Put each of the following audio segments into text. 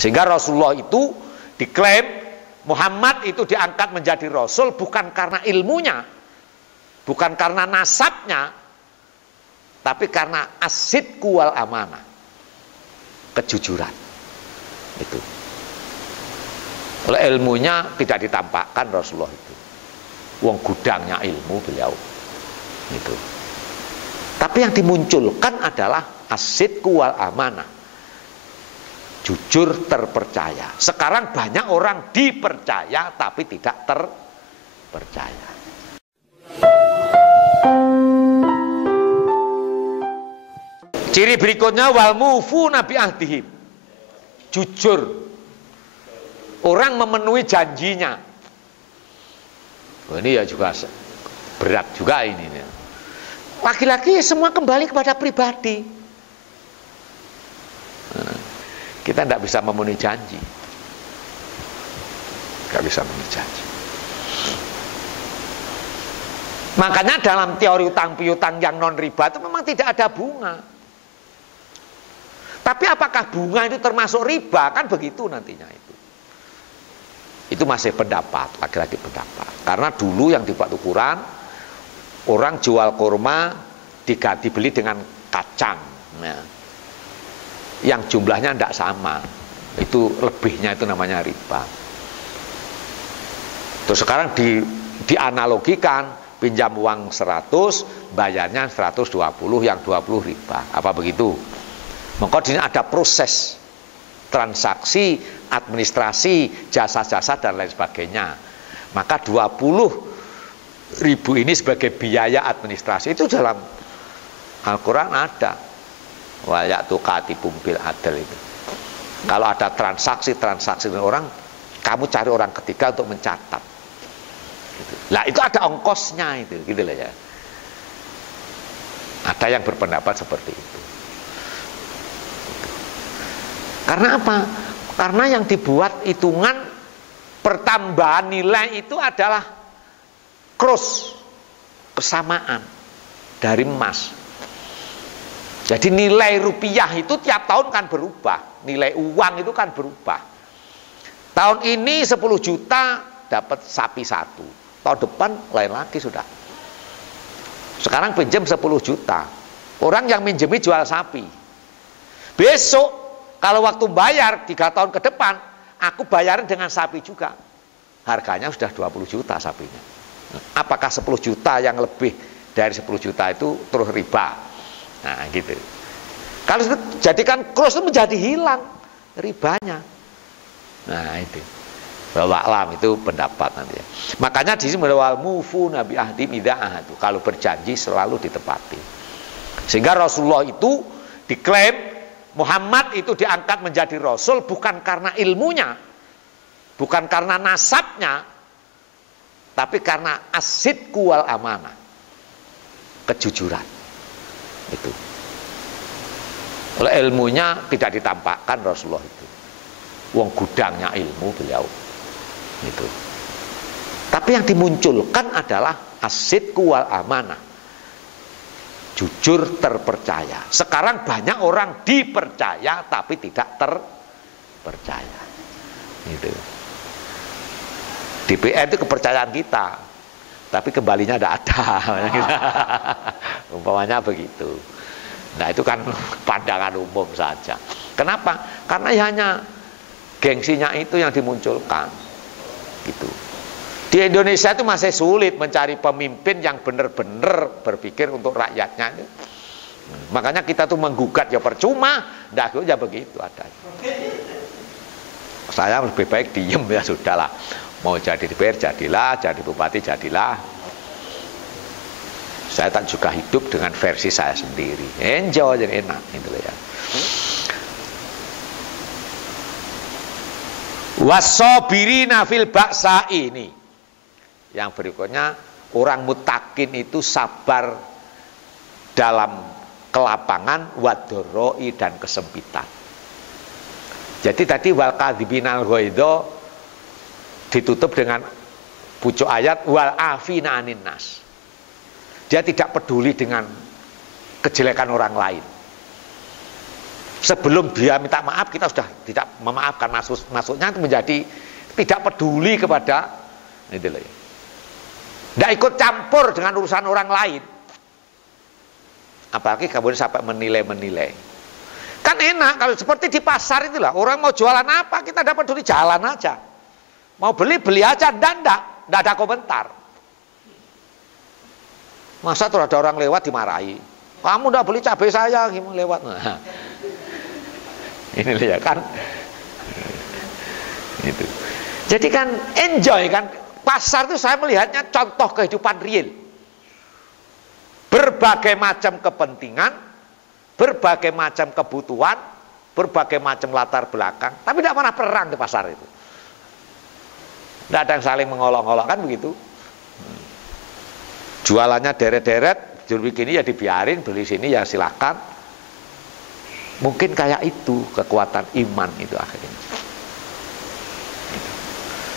Sehingga Rasulullah itu diklaim, Muhammad itu diangkat menjadi Rasul bukan karena ilmunya, bukan karena nasabnya, tapi karena as-sidqu wal amanah, kejujuran. Itu. Oleh ilmunya tidak ditampakkan Rasulullah itu. Wong gudangnya ilmu beliau. Itu. Tapi yang dimunculkan adalah as-sidqu wal amanah, jujur terpercaya. Sekarang banyak orang dipercaya tapi tidak terpercaya. Ciri berikutnya wal mufuna bi ahdihim, jujur. Orang memenuhi janjinya. Ini ya juga berat juga ini. Laki-laki semua kembali kepada pribadi. Kita tidak bisa memenuhi janji. Tidak bisa memenuhi janji. Makanya dalam teori utang piutang yang non riba itu memang tidak ada bunga. Tapi apakah bunga itu termasuk riba? Kan begitu nantinya itu. Itu masih pendapat, laki-laki pendapat. Karena dulu yang dibuat ukuran, orang jual kurma diganti beli dengan kacang. Nah, yang jumlahnya tidak sama, itu lebihnya itu namanya riba. Terus sekarang dianalogikan, pinjam uang 100, bayarnya 120, yang 20 riba. Apa begitu? Maka di sini ada proses transaksi, administrasi, jasa-jasa dan lain sebagainya. Maka 20.000 ini sebagai biaya administrasi, itu dalam Al-Quran ada. Wa ya'tu katibum bil adl itu. Kalau ada transaksi dengan orang, kamu cari orang ketiga untuk mencatat. Gitu. Lah itu ada ongkosnya itu, gitu lah ya. Ada yang berpendapat seperti itu. Karena apa? Karena yang dibuat hitungan pertambahan nilai itu adalah cross, kesamaan dari emas. Jadi nilai rupiah itu tiap tahun kan berubah. Nilai uang itu kan berubah. Tahun ini 10 juta dapat sapi 1. Tahun depan lain lagi sudah. Sekarang pinjam 10 juta. Orang yang minjemi jual sapi. Besok kalau waktu bayar 3 tahun ke depan, aku bayarin dengan sapi juga. Harganya sudah 20 juta sapinya. Apakah 10 juta yang lebih dari 10 juta itu terus riba? Nah gitu. Kalau jadikan cross itu menjadi hilang ribanya. Nah itu. Bahwa alam itu pendapat nanti ya. Makanya di sini wal mufuna bi ahdim idza ahadu. Kalau berjanji selalu ditepati. Sehingga Rasulullah itu diklaim Muhammad itu diangkat menjadi Rasul bukan karena ilmunya, bukan karena nasabnya, tapi karena as-sidqu wal amanah, kejujuran. Itu. Oleh ilmunya tidak ditampakkan Rasulullah itu. Wong gudangnya ilmu beliau. Itu. Tapi yang dimunculkan adalah as-sidqu wal amanah, jujur terpercaya. Sekarang banyak orang dipercaya tapi tidak terpercaya. Gitu. DPR itu kepercayaan kita, tapi kembalinya tidak ada. Umpamanya begitu. Nah itu kan pandangan umum saja. Kenapa? Karena hanya gengsinya itu yang dimunculkan. Gitu. Di Indonesia itu masih sulit mencari pemimpin yang benar-benar berpikir untuk rakyatnya. Makanya kita tuh menggugat ya percuma, dah ya begitu adanya. Saya lebih baik diem ya sudahlah. Mau jadi DPR jadilah, jadi bupati jadilah. Saya tak juga hidup dengan versi saya sendiri. Enjoy yang enak gitu ya. Wasobirina fil ba'sa ini. Yang berikutnya, orang mutakin itu sabar dalam kelapangan, wadoroi dan kesempitan. Jadi tadi wal kadzibinal ghaidha ditutup dengan pucuk ayat wal afina anin nas. Dia tidak peduli dengan kejelekan orang lain. Sebelum dia minta maaf, kita sudah tidak memaafkan. Maksudnya itu menjadi tidak peduli kepada itu loh. Tidak ikut campur dengan urusan orang lain. Apalagi kemudian sampai menilai. Kan enak kalau seperti di pasar itulah. Orang mau jualan apa, kita dapat peduli, jalan aja. Mau beli aja, tidak ada komentar. Masa tuh ada orang lewat dimarahi. Kamu udah beli cabai saya, gimana lewat? Nah. Ini ya kan, itu. Jadi kan enjoy kan, pasar itu saya melihatnya contoh kehidupan real. Berbagai macam kepentingan, berbagai macam kebutuhan, berbagai macam latar belakang, tapi tidak pernah perang di pasar itu. Tidak ada yang saling mengolok-olok kan begitu. Jualannya deret-deret, jual begini ya dibiarin, beli sini ya silakan. Mungkin kayak itu kekuatan iman itu akhirnya.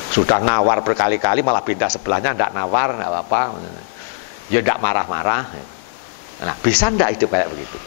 Sudah nawar berkali-kali malah pindah sebelahnya, tidak nawar, tidak apa-apa. Ya tidak marah-marah. Nah, bisa tidak hidup kayak begitu?